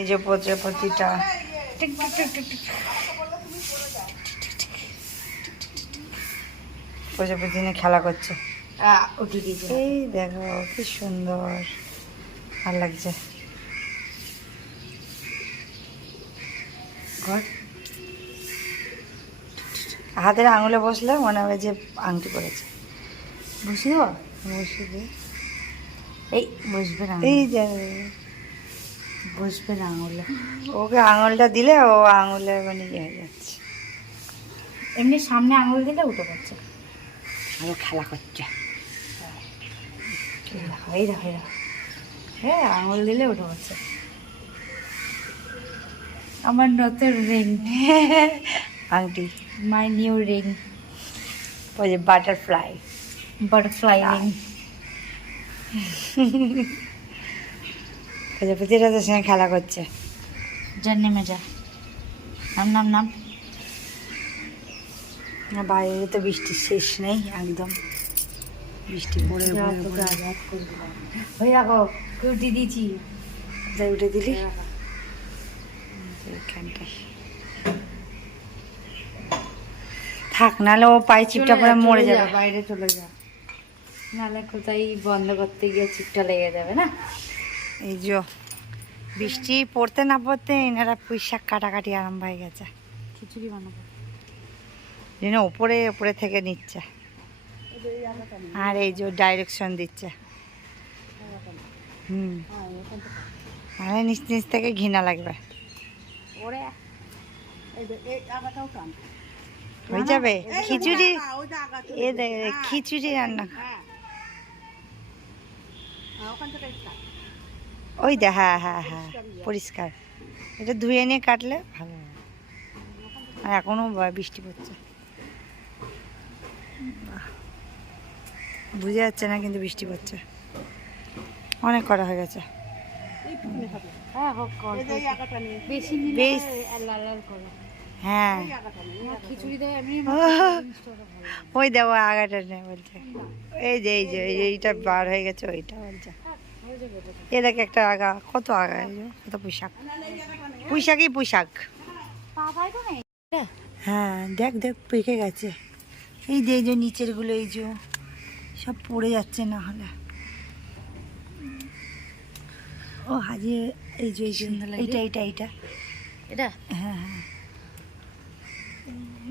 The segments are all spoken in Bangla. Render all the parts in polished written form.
এই যে প্রজাপতিটা প্রজাপতি নিয়ে খেলা করছে। এই দেখো কি সুন্দর, ভালো লাগছে। হাতের আঙুলে বসলে মনে হবে যে আংটি পড়েছে। বসিয়ে দেবো, বসিয়ে দিয়ে এই বসবে না, এই যে বসবে না আঙুলে। ওকে আঙুলটা দিলে ও আঙুলে মানে ইয়ে হয়ে যাচ্ছে। এমনি সামনে আঙুল দিলে উঠে পড়ছে। আরো খেলা করছে। এই দেখো হ্যাঁ, আঙুল দিলে উঠে পড়ছে। আমার নতুন রিং, আংটি, মাই নিউ রিং, ওই যে বাটারফ্লাই রিং। প্রজাপতিরা তো সঙ্গে খেলা করছে। যা নেমে যা, নাম নাম। না বাইরে তো বৃষ্টির শেষ নেই, একদম বৃষ্টি পড়ে ওই দেখো উঠে দিয়েছি। উঠে দিলি এখানটায় থাক, নাহলে ও পায়ে চিপটা পরে মরে যাবে। বাইরে চলে যা, নাহলে কোথায় বন্ধ করতে গিয়ে চিপটা লেগে যাবে না। এই যে বৃষ্টি পড়তে না পড়তে এনারা পুঁই শাক কাটাকাটি আরম্ভ হয়ে গেছে। খিচুড়ি বানাবো, যেন ওপরে ওপরে থেকে নিচ্ছে, আর এই যে ডাইরেকশন দিচ্ছে। নাহলে নিচ নিচ থেকে ঘৃণা লাগবে। হয়ে যাবে খিচুড়ি, এ খিচুড়ি রান্না। ওই দে, হ্যাঁ হ্যাঁ হ্যাঁ পরিষ্কার। এটা ধুয়ে নিয়ে কাটলে ভালো হবে। আর এখনো বৃষ্টি পড়ছে, বুঝে যাচ্ছে না কিন্তু বৃষ্টি পড়ছে। অনেক করা হয়ে গেছে। হ্যাঁ ওই দেবো আগাটা নেই বলছে। এই যে এইটা বার হয়ে গেছে, ওইটা বলছে। এ দেখে একটা আগা, কত আগা, কত পোশাক, পুঁইশাকই পোশাক। হ্যাঁ দেখ পেকে গেছে। এই যে নিচের গুলো এই যে সব পড়ে যাচ্ছে, না হলে ও হাজিয়ে। এই যে এইটা এটা হ্যাঁ হ্যাঁ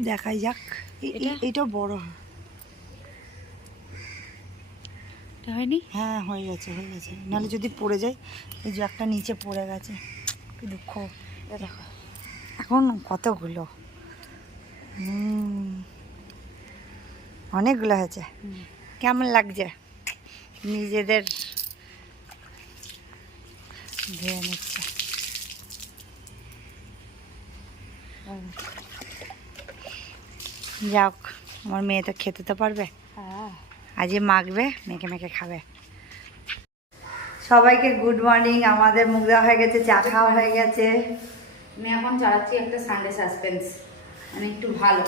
দেখাই যাক। এইটা বড় হয়নি। হ্যাঁ হয়ে গেছে নাহলে যদি পড়ে যায়। এই যে একটা নিচে পড়ে গেছে, কি দুঃখ। দেখো এখন কতগুলো, অনেকগুলো হয়েছে। কেমন লাগছে নিজেদের ধুয়ে নিচ্ছে। যাক, আমার মেয়ে তো খেতে তো পারবে, আজকে মাখবে, মেখে খাবে। সবাইকে গুড মর্নিং। আমাদের মুখ দেওয়া হয়ে গেছে, চা খাওয়া হয়ে গেছে। আমি এখন চালাচ্ছি একটা সানডে সাসপেন্স, মানে একটু ভালো।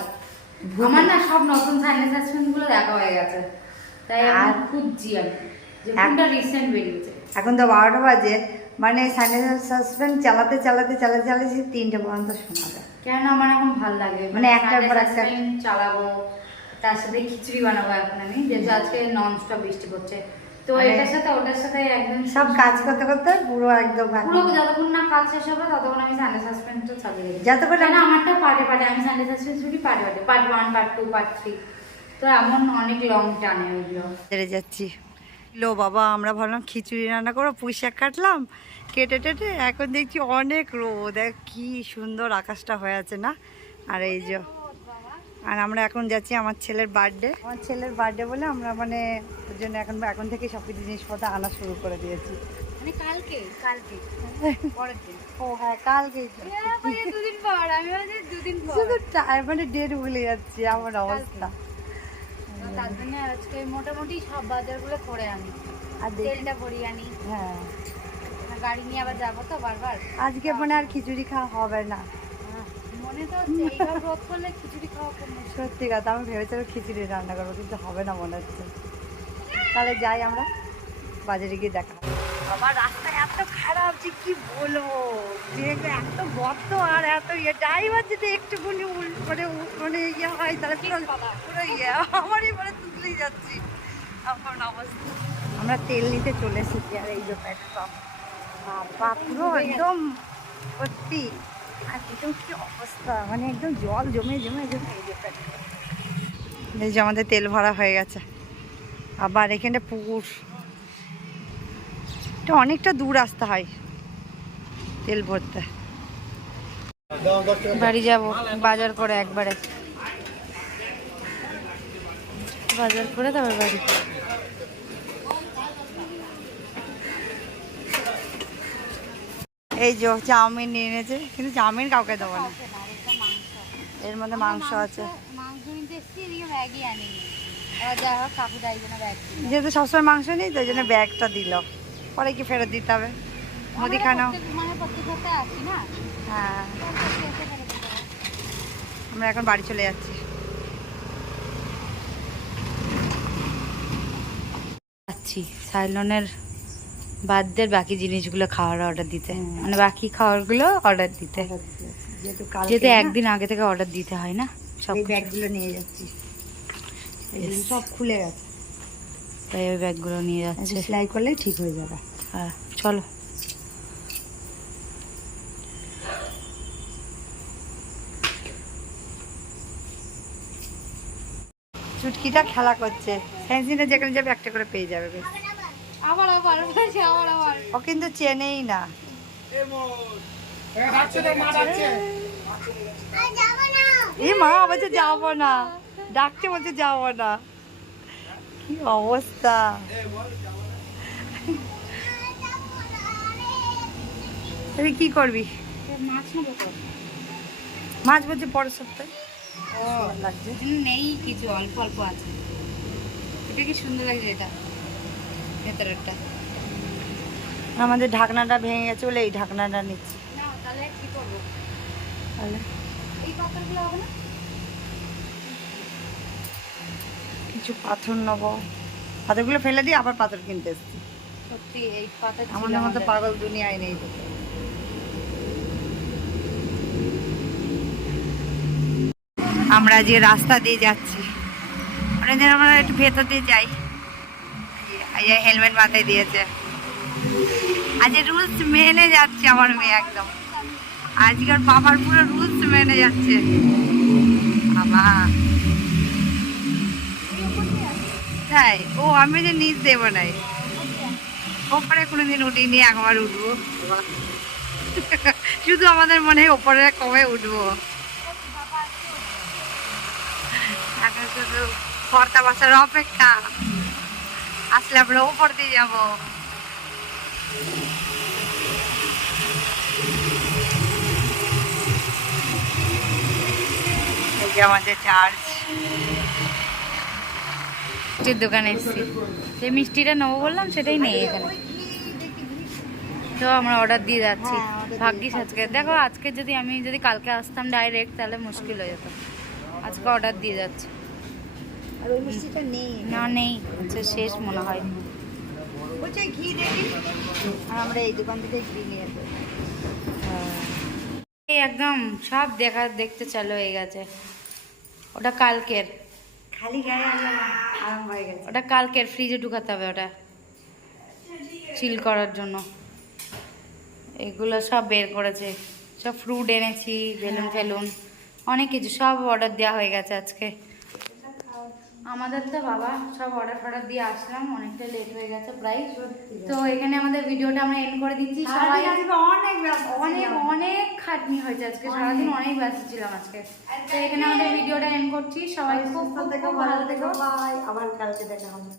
আমার না সব নতুন সানডে সাসপেন্স গুলো দেখা হয়ে গেছে, তাই আমি খুঁজছি আমি যে কোনটা রিসেন্ট বেরিয়েছে। এখন তো 12টা বাজে, মানে সানডে সাসপেন্স চালাতে 3টে পর্যন্ত শোনা যায়। কেন আমার এখন ভালো লাগে, মানে একটার পর একটা চালাবো, তার সাথে খিচুড়ি বানাবো এখন আমি, যেহেতু আজকে নন স্টপ বৃষ্টি পড়ছে। তো এটার সাথে ওটার সাথে একদম সব কাজ করতে করতে পুরো একদম যতক্ষণ না কাজ শেষ হবে ততক্ষণ আমি সানডে সাসপেন্সটা চালিয়ে রেখেছি। যতক্ষণ না আমারটা পার্টে আমি সানডে সাসপেন্স ছুটি পার্ট 1, পার্ট 2, পার্ট 3, তো এমন অনেক লং টানে ওইগুলো। চলে যাচ্ছি। লো বাবা, আমরা ভাবলাম খিচুড়ি রান্না করো, পুঁই শাক কাটলাম, কেটে এখন দেখছি অনেক রোদ। কি সুন্দর আকাশটা হয়ে আছে না। আর এই যে আর আমরা এখন যাচ্ছি আমার ছেলের বার্থডে বলে আমরা মানে ওর জন্য এখন থেকে সব কিছু জিনিসপত্র আনা শুরু করে দিয়েছি। মানে কালকে পরের দিন। ও হ্যাঁ কালকেই দুদিন পর, আমি ভাবছি দুদিন পর, শুধু মানে ডেট ভুলে যাচ্ছি আমার অবস্থা। তার জন্য আজকে মোটামুটি সব বাজারগুলো করে আনি, আর তেলটা ভরিয়ে আনি। হ্যাঁ গাড়ি নিয়ে আবার যাবো তো বারবার। আজকে মানে আর খিচুড়ি খাওয়া হবে না, মনে তো হচ্ছে এইবার রোদ করলে খিচুড়ি খাওয়া খুব মুশকিল। সত্যি কথা, আমি ভেবেছিলাম খিচুড়ি রান্না করবো, কিন্তু হবে না মনে হচ্ছে। তাহলে যাই আমরা বাজারে গিয়ে দেখা হবে। আমার রাস্তা এত খারাপ যে কি বলবো, যে এত গর্ত আর এত ইয়ে, ড্রাইভার যদি একটুখানি মানে ইয়ে হয় তাহলে পুরো ইয়ে আমারই মানে তুললেই যাচ্ছি এখন অবস্থা। আমরা তেল নিতে চলে এসেছি আর এই যে পেট্রোল পাম্প, বাবা পুরো একদম ভর্তি। আর একদম কি অবস্থা, মানে একদম জল জমে জমে জমে। এই যে পেট্রোল, এই যে আমাদের তেল ভরা হয়ে গেছে। আবার এখানে পুকুর, এটা অনেকটা দূর আসতে হয় তেল ভরতে। বাড়ি যাব বাজার করে একবারে, বাজার করে তারপর বাড়ি। এই যে চাউমিন নিয়ে এনেছে, কিন্তু চাউমিন কাউকে দেবো না, এর মধ্যে মাংস আছে। যেহেতু সবসময় মাংস নেই তো ওই জন্য ব্যাগটা দিল, পরে কি ফেরত দিতে হবে মুদিখানা। হ্যাঁ, আমরা এখন বাড়ি চলে যাচ্ছি। সাইলনের বাদদের বাকি জিনিসগুলো খাওয়ার অর্ডার দিতে, মানে বাকি খাবারগুলো অর্ডার দিতে, যেহেতু একদিন আগে থেকে অর্ডার দিতে হয় না। সব ব্যাগগুলো নিয়ে যাচ্ছি, সব খুলে গেছে তাই ওই ব্যাগগুলো নিয়ে যাচ্ছে, সেলাই করলেই ঠিক হয়ে যাবে। হ্যাঁ চলো। চুটকিটা খেলা করছে, সেন্সিনা যেখানে যাবে একটা করে পেয়ে যাবে। বেশ, ও কিন্তু চেনেই না। এই মা বলছে যাবো না, ডাকছে বলছে যাবো না, কি অবস্থা। তুই কি করবি? মাছ বলছে পরের সপ্তাহে। ও লাগছে নেই কিছু, অল্প অল্প আছে। এটা কি সুন্দর লাগছে, এটা ভেতরেরটা। আমাদের ঢাকনাটা ভেঙে গেছে বলে এই ঢাকনাটা নিচ্ছি। তাহলে কি করবো, তাহলে এই পাথরগুলো হবে না, কিছু পাথর নেবো। পাথরগুলো ফেলে দিয়ে আবার পাথর কিনতে এসছি। সত্যি এই পাথর আমাদের মতো পাগল দুনিয়ায় নেই। আমরা যে রাস্তা দিয়ে যাচ্ছি, অনেকদিন আমরা একটু ভেতর দিয়ে যাই। হেলমেট মাথায় দিয়েছে, আজ রুলস মেনে যাচ্ছে আমার মেয়ে একদম। আজকের বাবার পুরো রুলস মেনে যাচ্ছে। বাবা তাই, ও আমি যে নিচ দেবো নাই, ওপরে কোনোদিন উঠিনি, একবার উঠবো। শুধু আমাদের মনে হয় ওপরে কমে উঠবো, এখন শুধু কর্তা বাসার অপেক্ষা, আসলে আমরা ওপর দিয়ে যাবো। এই যে আমাদের চার্চ, মিষ্টির দোকানে এসেছি, যে মিষ্টিটা নেবো বললাম সেটাই নেই এখানে, তো আমরা অর্ডার দিয়ে যাচ্ছি। ভাগ্যিস আজকে, দেখো আজকে যদি আমি যদি কালকে আসতাম ডাইরেক্ট তাহলে মুশকিল হয়ে যেত। আজকে অর্ডার দিয়ে যাচ্ছে। আর ওই মিষ্টিটা নেই, না নেই, শেষ মনে হয়। বলছে ঘি দেখি, আর আমরা এই দোকান থেকে ঘি নিয়ে আসবো। এই একদম সব দেখতে চালু হয়ে গেছে। ওটা কালকের, খালি গায়ে আরাম হয়ে গেছে। ওটা কালকের, ফ্রিজে ঢুকাতে হবে ওটা চিল করার জন্য। এগুলো সব বের করেছে, সব ফ্রুট এনেছি, বেলুন ফেলুন অনেক কিছু, সব অর্ডার দেওয়া হয়ে গেছে আজকে আমাদের। তো বাবা সব অর্ডার দিয়ে আসলাম, অনেকটা লেট হয়ে গেছে প্রায়। তো এখানে আমাদের ভিডিওটা আমরা এন্ড করে দিচ্ছি। সবাই অনেক অনেক খাটনি হয়েছে আজকে, সারাদিন অনেক ব্যস্ত ছিলাম আজকে। তো এখানে আমাদের ভিডিওটা এন্ড করছি। সবাই খুব ভালো থেকো, আবার কালকে দেখা হবে।